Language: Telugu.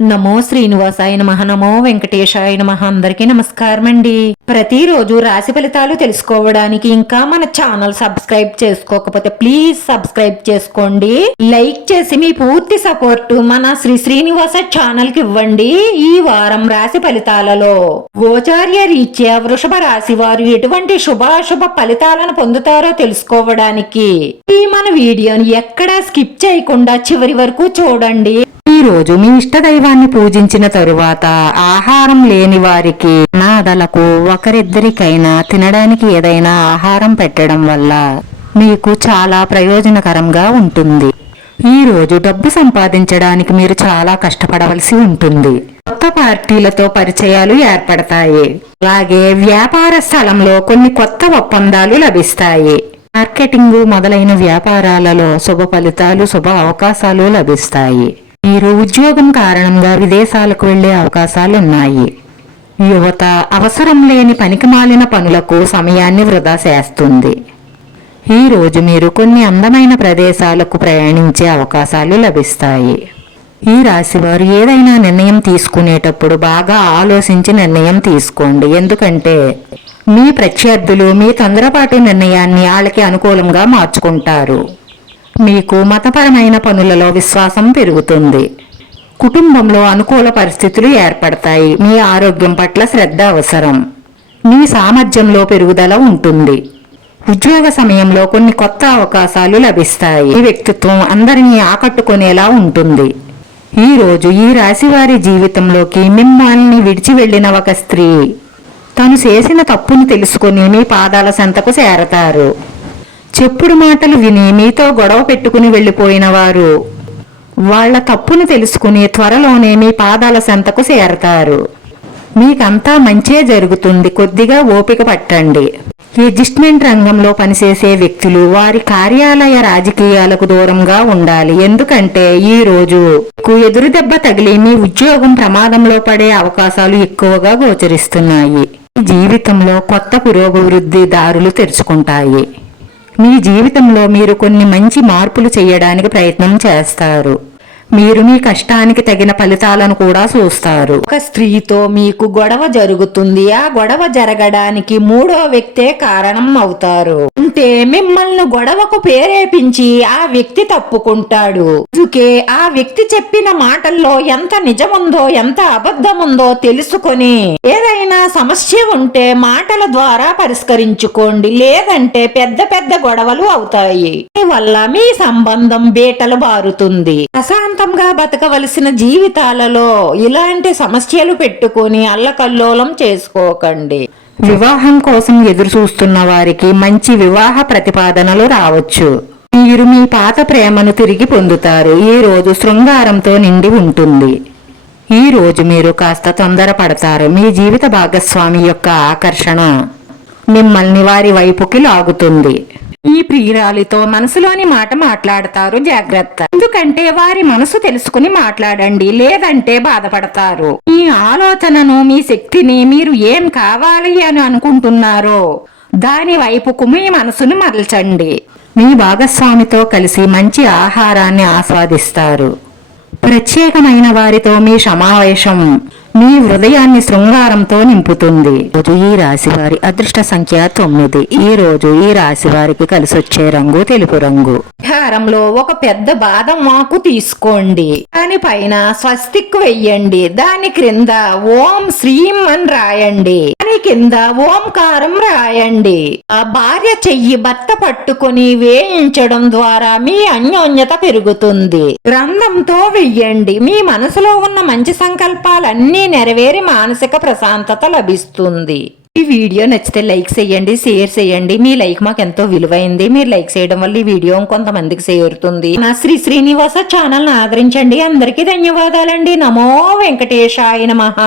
నమో శ్రీనివాసాయ నమః. నమో వెంకటేశాయ నమః. అందరికీ నమస్కారం అండి. ప్రతిరోజు రాశి ఫలితాలు తెలుసుకోవడానికి ఇంకా మన ఛానల్ సబ్స్క్రైబ్ చేసుకోకపోతే ప్లీజ్ సబ్స్క్రైబ్ చేసుకోండి. లైక్ చేసి మీ పూర్తి సపోర్ట్ మన శ్రీనివాస ఛానల్ కి ఇవ్వండి. ఈ వారం రాశి ఫలితాలలో గోచార్య రీత్యా వృషభ రాశి వారు ఎటువంటి శుభాశుభ ఫలితాలను పొందుతారో తెలుసుకోవడానికి ఈ మన వీడియోని ఎక్కడా స్కిప్ చేయకుండా చివరి వరకు చూడండి. ఈ రోజు మీ ఇష్ట దైవాన్ని పూజించిన తరువాత ఆహారం లేని వారికి నాదలకు ఒకరిద్దరికైనా తినడానికి ఏదైనా ఆహారం పెట్టడం వల్ల మీకు చాలా ప్రయోజనకరంగా ఉంటుంది. ఈ రోజు డబ్బు సంపాదించడానికి మీరు చాలా కష్టపడవలసి ఉంటుంది. కొత్త పార్టీలతో పరిచయాలు ఏర్పడతాయి. అలాగే వ్యాపార స్థలంలో కొన్ని కొత్త ఒప్పందాలు లభిస్తాయి. మార్కెటింగ్ మొదలైన వ్యాపారాలలో శుభ ఫలితాలు, శుభ అవకాశాలు లభిస్తాయి. మీరు ఉద్యోగం కారణంగా విదేశాలకు వెళ్లే అవకాశాలున్నాయి. యువత అవసరం లేని పనికిమాలిన పనులకు సమయాన్ని వృధా చేస్తుంది. ఈ రోజు మీరు కొన్ని అందమైన ప్రదేశాలకు ప్రయాణించే అవకాశాలు లభిస్తాయి. ఈ రాశివారు ఏదైనా నిర్ణయం తీసుకునేటప్పుడు బాగా ఆలోచించి నిర్ణయం తీసుకోండి. ఎందుకంటే మీ ప్రత్యర్థులు మీ తొందరపాటు నిర్ణయాన్ని వాళ్ళకి అనుకూలంగా మార్చుకుంటారు. మీకు మతపరమైన పనులలో విశ్వాసం పెరుగుతుంది. కుటుంబంలో అనుకూల పరిస్థితులు ఏర్పడతాయి. మీ ఆరోగ్యం పట్ల శ్రద్ధ అవసరం. మీ సామర్థ్యంలో పెరుగుదల ఉంటుంది. ఉద్యోగ సమయంలో కొన్ని కొత్త అవకాశాలు లభిస్తాయి. ఈ వ్యక్తిత్వం అందరినీ ఆకట్టుకునేలా ఉంటుంది. ఈ రోజు ఈ రాశివారి జీవితంలోకి మిమ్మల్ని విడిచి వెళ్లిన ఒక స్త్రీ తను చేసిన తప్పును తెలుసుకుని మీ పాదాల చెంతకు చేరతారు. చెప్పుడు మాటలు విని మీతో గొడవ పెట్టుకుని వెళ్లిపోయిన వారు వాళ్ల తప్పును తెలుసుకుని త్వరలోనే మీ పాదాల చెంతకు చేరతారు. మీకంతా మంచే జరుగుతుంది. కొద్దిగా ఓపిక పట్టండి. అడ్జస్ట్మెంట్ రంగంలో పనిచేసే వ్యక్తులు వారి కార్యాలయ రాజకీయాలకు దూరంగా ఉండాలి. ఎందుకంటే ఈ రోజు ఎదురు దెబ్బ తగిలి మీ ఉద్యోగం ప్రమాదంలో పడే అవకాశాలు ఎక్కువగా గోచరిస్తున్నాయి. జీవితంలో కొత్త పురోభివృద్ధి దారులు తెరుచుకుంటాయి. మీ జీవితంలో మీరు కొన్ని మంచి మార్పులు చేయడానికి ప్రయత్నం చేస్తారు. మీరు మీ కష్టానికి తగిన ఫలితాలను కూడా చూస్తారు. ఒక స్త్రీతో మీకు గొడవ జరుగుతుంది. ఆ గొడవ జరగడానికి మూడో వ్యక్తే కారణం అవుతారు. అంటే మిమ్మల్ని గొడవకు ప్రేరేపించి ఆ వ్యక్తి తప్పుకుంటాడు. అందుకే ఆ వ్యక్తి చెప్పిన మాటల్లో ఎంత నిజముందో ఎంత అబద్ధముందో తెలుసుకొని ఏదైనా సమస్య ఉంటే మాటల ద్వారా పరిష్కరించుకోండి. లేదంటే పెద్ద పెద్ద గొడవలు అవుతాయి. దీనివల్ల మీ సంబంధం బీటలు బారుతుంది. ప్రశాంతంగా బతకవలసిన జీవితాలలో ఇలాంటి సమస్యలు పెట్టుకుని అల్లకల్లోలం చేసుకోకండి. వివాహం కోసం ఎదురు చూస్తున్న వారికి మంచి వివాహ ప్రతిపాదనలు రావచ్చు. మీరు మీ పాత ప్రేమను తిరిగి పొందుతారు. ఈ రోజు శృంగారంతో నిండి ఉంటుంది. ఈ రోజు మీరు కాస్త తొందరపడతారు. మీ జీవిత భాగస్వామి యొక్క ఆకర్షణ మిమ్మల్ని వారి వైపుకి లాగుతుంది. ఈ ప్రియురాలితో మనసులోని మాట మాట్లాడతారు. జాగ్రత్త. ఎందుకంటే వారి మనసు తెలుసుకుని మాట్లాడండి. లేదంటే బాధపడతారు. మీ ఆలోచనను, మీ శక్తిని మీరు ఏం కావాలి అని అనుకుంటున్నారో దాని వైపుకు మీ మనసును మరల్చండి. మీ భాగస్వామితో కలిసి మంచి ఆహారాన్ని ఆస్వాదిస్తారు. ప్రత్యేకమైన వారితో మీ సమావేశం మీ హృదయాన్ని శృంగారంతో నింపుతుంది. ఈ రాశి వారి అదృష్ట సంఖ్య 9. ఈ రోజు ఈ రాశి వారికి కలిసొచ్చే రంగు తెలుపు రంగు. విహారంలో ఒక పెద్ద బాదం ఆకు తీసుకోండి. దానిపైన స్వస్తిక్ వెయ్యండి. దాని క్రింద ఓం శ్రీం అని రాయండి. దాని కింద ఓంకారం రాయండి. ఆ భార్య చెయ్యి భర్త పట్టుకుని వేయించడం ద్వారా మీ అన్యోన్యత పెరుగుతుంది. గ్రంథంతో వెయ్యండి. మీ మనసులో ఉన్న మంచి సంకల్పాలన్నీ నెరవేరి మానసిక ప్రశాంతత లభిస్తుంది. ఈ వీడియో నచ్చితే లైక్ చేయండి, షేర్ చేయండి. మీ లైక్ మాకు ఎంతో విలువైంది. మీరు లైక్ చేయడం వల్ల ఈ వీడియో కొంతమందికి చేరుతుంది. నా శ్రీనివాస ఛానల్ ఆదరించండి. అందరికీ ధన్యవాదాలండి. నమో వెంకటేశాయ నమః.